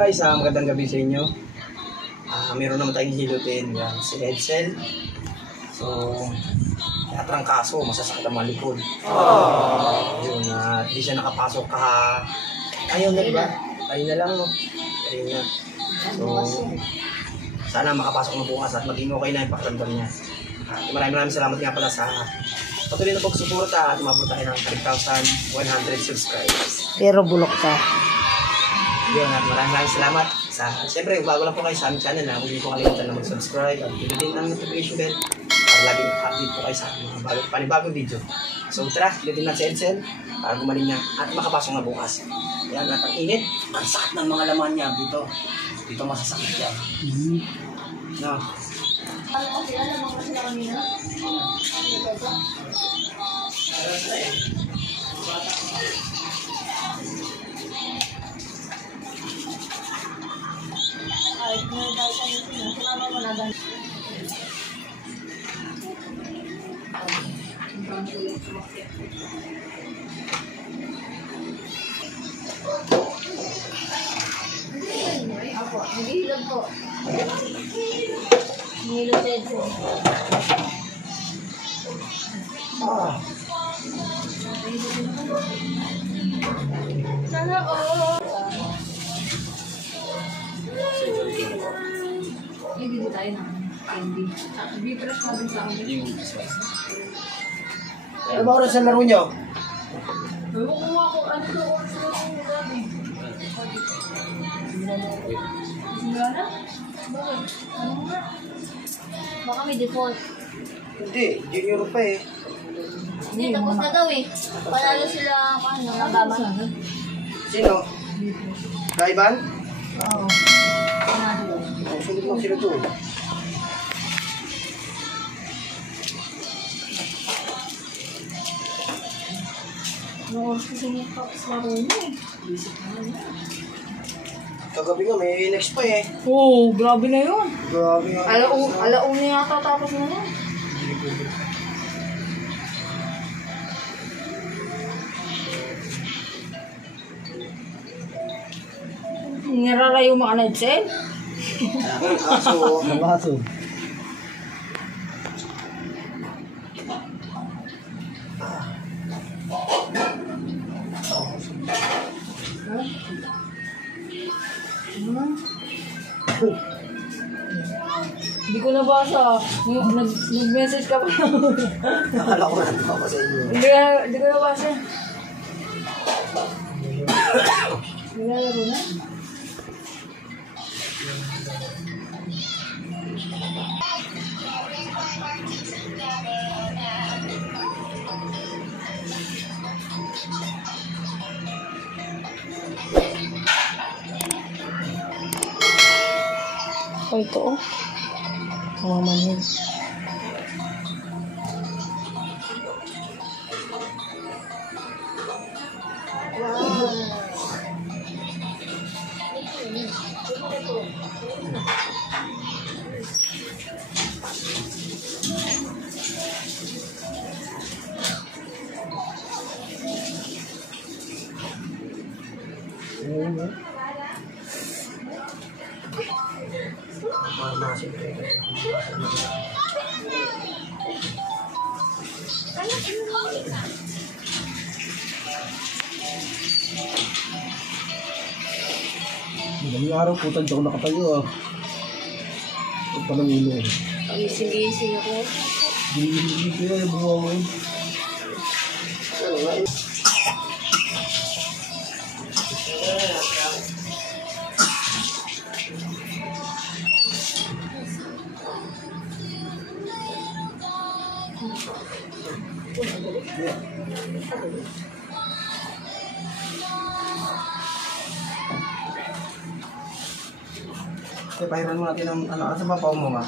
guys, magandang gabi sa inyo. Meron naman tayong hilutin, yan, si Edsel. So, natrangkaso, masasakit ang malikod. Yun, hindi siya nakapasok ayaw na, diba? Ayun na lang, no? Ayun na. So, sana makapasok na bukas at maging okay na yung pakiramdam niya. Maraming salamat nga pala sa patuloy na pagsuporta at umabot tayo ng 3,100 subscribers. Pero bulok ka. Yun, at maraming salamat. Siyempre, bago lang po kayo sa aming channel, huwag niyo po kalimutan na mag-subscribe at pindutin ang notification bell para laging update po kayo sa mga panibagong video. So tara, pindutin natin si Edsel para gumaling na at makapasok na bukas. Yan, at ang init, ang sakit ng mga laman niya dito. Dito masasakit yan. No. Alam mo kasi na kanina? Kahit mo dahil kami sila, sumama mo na dahil. Ako, nag-ihilog po. Nihilog sa Edsel. Sana all. Hindi ba tayo ng candy? Bipras natin sa akin. Ano ba oras ang laro niyo? Ewan ko ako, ano to oras na ako gabi? Simula na? Bakit? Ano nga? Baka may default. Hindi, junior pa eh. Hindi, tapos na daw eh. Panalo sila, paano, nabama. Sino? Kaiban? Oo. Panalo daw. Sunod lang sila doon. Ano oras kasi niya pa sa laro niya eh. Isip naman niya. Kagabi nga, may next pa eh. Oo, grabe na yun. Grabe nga. Alauna yata tapos na yan. Nirarayo mo ka na, Edsel? Kaso. Hindi ko nabasa. Nag-message ka pa naman. Nakala ko na ako sa inyo. Hindi ko nabasa. Nilalaro na? Ito oh. Mamaman yun. Ilang araw po tayo ako nakatayo ah. Ito pa ng ulo. Gising-gising ako. Hindi kaya yung bumawa yun. Okay, pahiran mo natin ang sa babaw mo nga.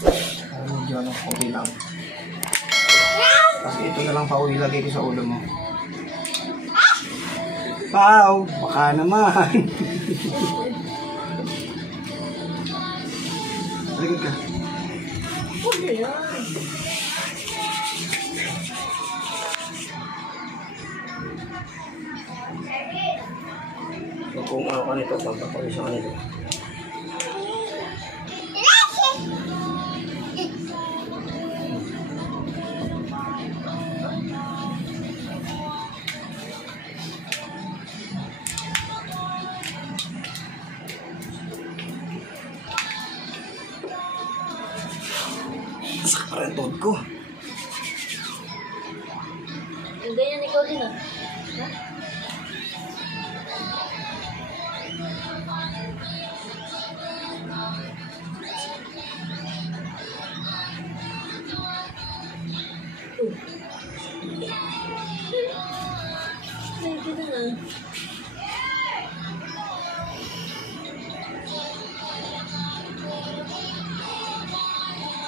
Para medyo okay lang. Kasi ito na lang pa ilagay ko sa ulo mo. Pao, baka naman. Halika ka. Kung ako nito, pagpapawisan ako nito. Sakit pa rin tuhod ko. Ganyan ikaw din ah. Ha? Ay, gano'n ah.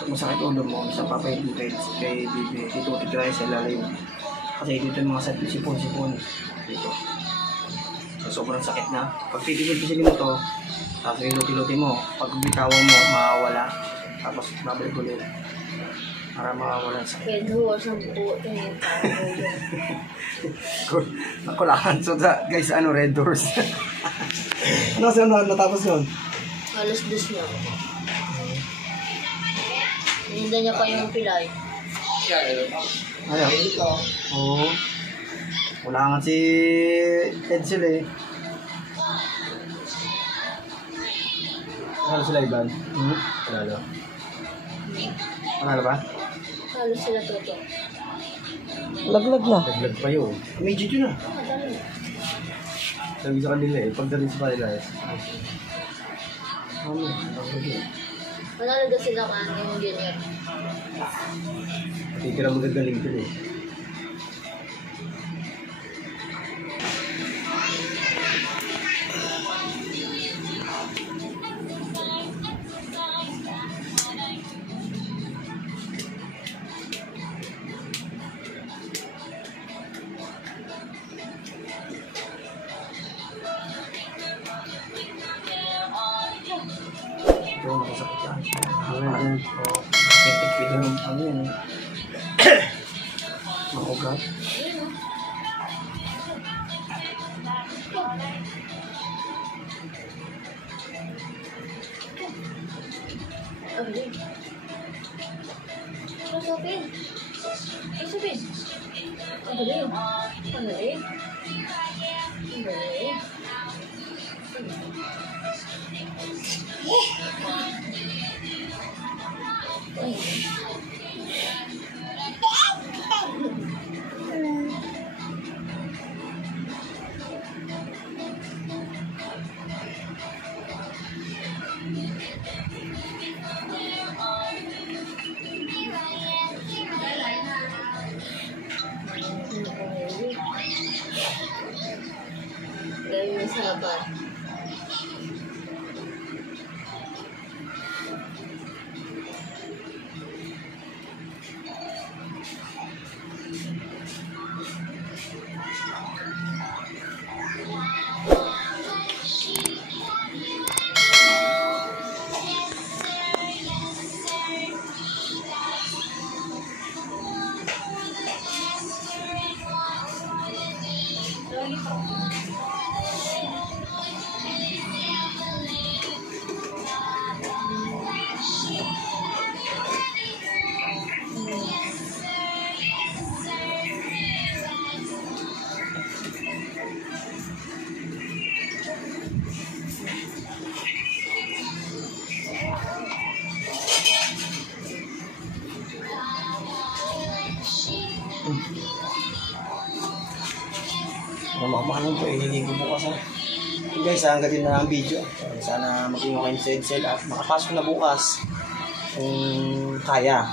Masakit ulo mo, isang papayin kay Bibi. Dito titirahin sa ilalim. Kasi dito yung mga sipon-sipon. Dito. So, sobrang sakit na. Pag titigil-tigil mo to, tapos iluti-luti mo. Pag bitawan mo, mawawala. Tapos babalik ulit. Para mawawala sa sakit. Kaya duwas ang buo ito yung Nakulakan. So, guys, ano, red doors. Ano kasi natapos yun? halos dos na. Hinda niya pa yung pilay. Ano? Oo. Wala nga si Edsel eh. Ano sila Iban? Panalo. Panalo ba? Halos sila toto. Laglag na. Naglag pa yun. Immediate yun ah. Madami. Sabi sa kanila eh. Pagdating sa kanila eh. Ano? Naglag yun. Manalaga sila kan yung junior. Titira magagaling dun eh. Ito, makasakit yan. Ano? Oo. Pitik-pitik yung ano yan eh. Maugat. Abdi. Pasapin. Pasapin. Ang galing. Ang galing. Ang galing. Ay. Gawin mo sa laban. Makamakalaman po, ililigo bukas ha. So guys, hanggang din na ang video. Sana maging okay sa Edsel at makapasok na bukas kung kaya.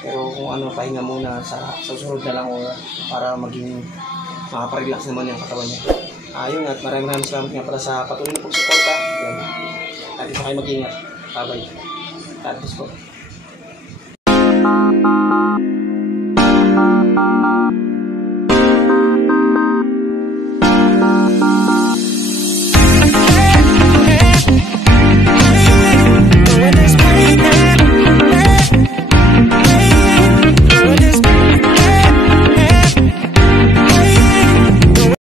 Pero kung ano, pahinga muna sa susunod na lang o para maging makaparelax naman yung katawan niya. Ayun at maraming salamat nga pala sa patuloy na pagsuporta. At isa kayo mag-ingat. Bye-bye. God bless po.